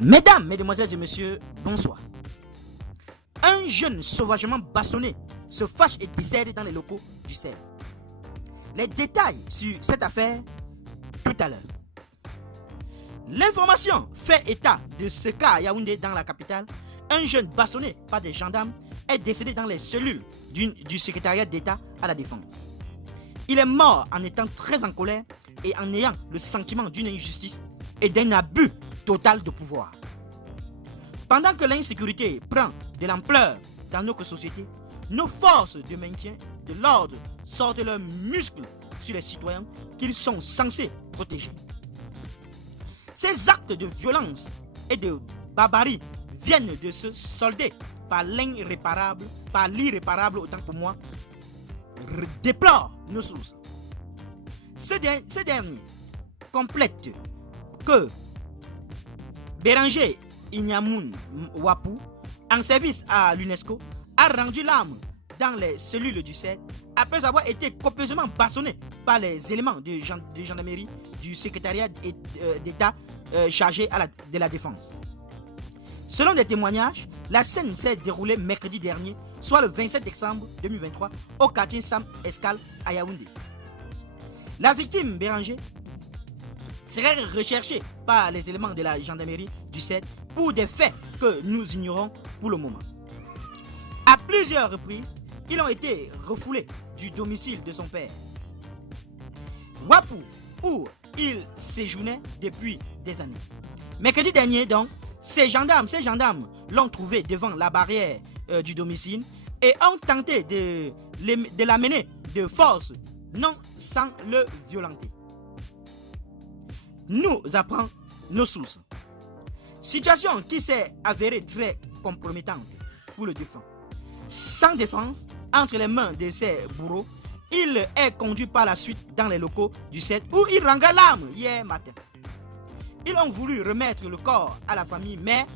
Mesdames, mesdemoiselles et messieurs, bonsoir. Un jeune sauvagement bastonné se fâche et décède dans les locaux du CER. Les détails sur cette affaire tout à l'heure. L'information fait état de ce cas à Yaoundé dans la capitale. Un jeune bastonné par des gendarmes est décédé dans les cellules du secrétariat d'État à la Défense. Il est mort en étant très en colère et en ayant le sentiment d'une injustice et d'un abus total de pouvoir. Pendant que l'insécurité prend de l'ampleur dans notre société, nos forces de maintien de l'ordre sortent leurs muscles sur les citoyens qu'ils sont censés protéger. Ces actes de violence et de barbarie viennent de se solder par l'irréparable autant pour moi, déplore nos sources. Ces derniers complètent que Béranger Ignamoun Wapou, en service à l'UNESCO, a rendu l'âme dans les cellules du CER après avoir été copieusement bastonné par les éléments de gendarmerie du secrétariat d'État chargé de la défense. Selon des témoignages, la scène s'est déroulée mercredi dernier, soit le 27 décembre 2023, au quartier Sam Escale à Yaoundé. La victime, Béranger, serait recherchée par les éléments de la gendarmerie du CER pour des faits que nous ignorons pour le moment. À plusieurs reprises, ils ont été refoulés du domicile de son père, Wapou, où il séjournait depuis des années. Mercredi dernier, donc, ces gendarmes l'ont trouvé devant la barrière du domicile et ont tenté de l'amener de force, non sans le violenter. Nous apprend nos sources. Situation qui s'est avérée très compromettante pour le défunt. Sans défense, entre les mains de ses bourreaux, il est conduit par la suite dans les locaux du CER où il rendra l'âme hier matin. Ils ont voulu remettre le corps à la famille, mais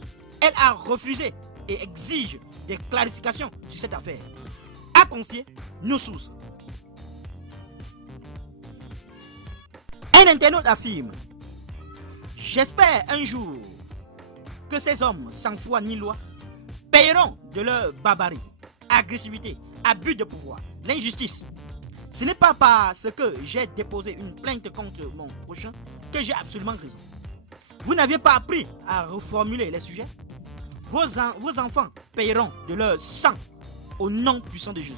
elle a refusé et exige des clarifications sur cette affaire. A confié nos sources. Un internaute affirme: j'espère un jour que ces hommes sans foi ni loi paieront de leur barbarie, agressivité, abus de pouvoir, l'injustice. Ce n'est pas parce que j'ai déposé une plainte contre mon prochain que j'ai absolument raison. Vous n'aviez pas appris à reformuler les sujets. Vos enfants paieront de leur sang au nom puissant de Jésus.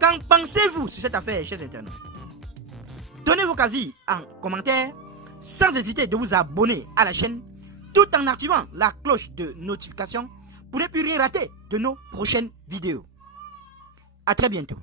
Qu'en pensez-vous sur cette affaire, chers internautes? Donnez vos avis en commentaire, sans hésiter de vous abonner à la chaîne, tout en activant la cloche de notification pour ne plus rien rater de nos prochaines vidéos. A très bientôt.